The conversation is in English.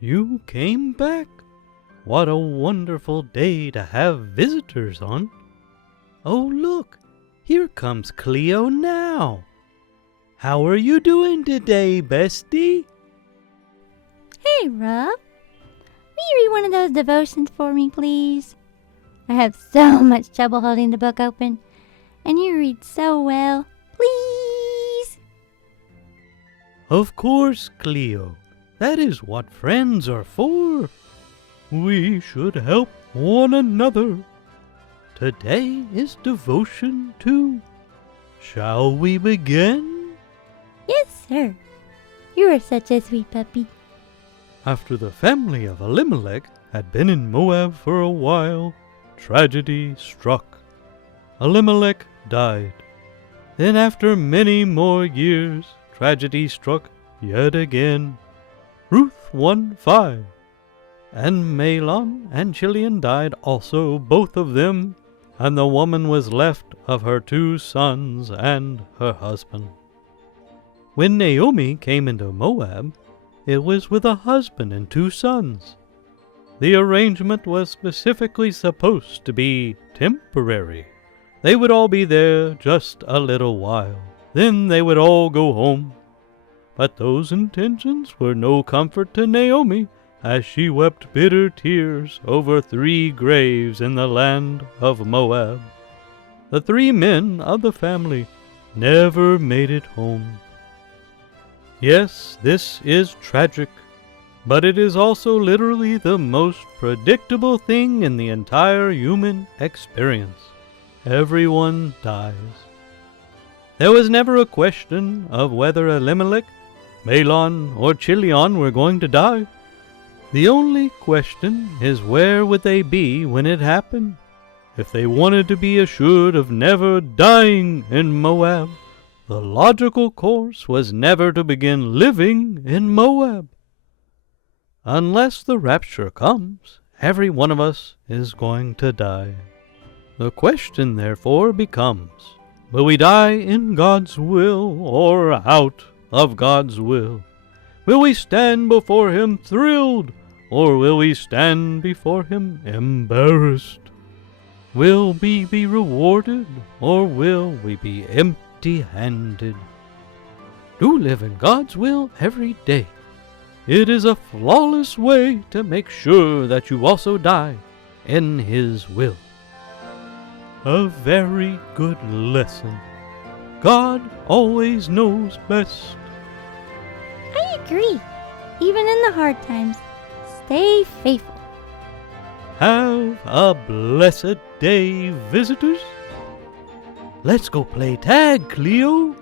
You came back. What a wonderful day to have visitors on. Oh, look, here comes Cleo now. How are you doing today, bestie? Hey, Rob. Will you read one of those devotions for me, please? I have so much trouble holding the book open, and you read so well. Please? Of course, Cleo. That is what friends are for. We should help one another. Today is devotion 2. Shall we begin? Yes, sir. You are such a sweet puppy. After the family of Elimelech had been in Moab for a while, tragedy struck. Elimelech died. Then after many more years, tragedy struck yet again. Ruth 1:5. And Mahlon and Chilion died also, both of them, and the woman was left of her 2 sons and her husband. When Naomi came into Moab, it was with a husband and 2 sons. The arrangement was specifically supposed to be temporary. They would all be there just a little while. Then they would all go home. But those intentions were no comfort to Naomi, as she wept bitter tears over 3 graves in the land of Moab. The 3 men of the family never made it home. Yes, this is tragic, but it is also literally the most predictable thing in the entire human experience. Everyone dies. There was never a question of whether Elimelech, Mahlon, or Chilion were going to die. The only question is where would they be when it happened? If they wanted to be assured of never dying in Moab, the logical course was never to begin living in Moab. Unless the rapture comes, every one of us is going to die. The question, therefore, becomes, will we die in God's will or out of God's will? Will we stand before Him thrilled, or will we stand before Him embarrassed? Will we be rewarded, or will we be empty-handed? Do live in God's will every day. It is a flawless way to make sure that you also die in His will. A very good lesson. God always knows best. I agree. Even in the hard times, stay faithful. Have a blessed day, visitors. Let's go play tag, Cleo.